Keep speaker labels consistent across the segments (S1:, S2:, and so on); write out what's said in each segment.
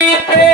S1: Yeah.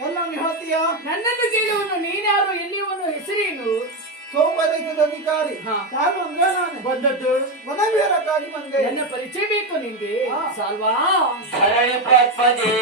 S1: ಹೇಳ್ತೀಯ?
S2: ನನ್ನನ್ನು ಕೇಳುವನು ನೀನ್ಯಾರು ಎಲ್ಲಿಯವನು ಹೆಸರೇನು?
S1: ಸೋಮರಹಿತ ಅಧಿಕಾರಿ ನಾನು ಅಂದ್ರೆ ನಾನು ಬಂದೆ
S2: ನನ್ನ ಪರಿಚಯ ಬೇಕು ನಿಂಗೆ. ಸಾಲ್ವಾ?
S3: ಸರಣಿ ಪದ್ಮದೇ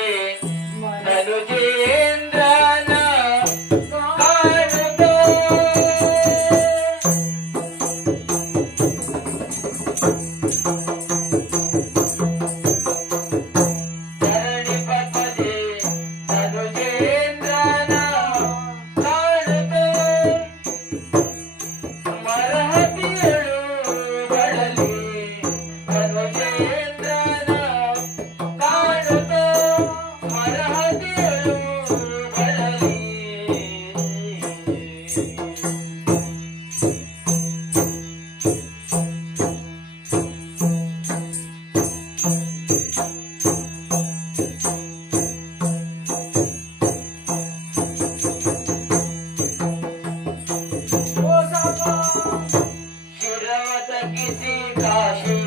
S3: किसी काशी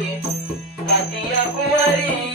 S3: नदिया कुंवरी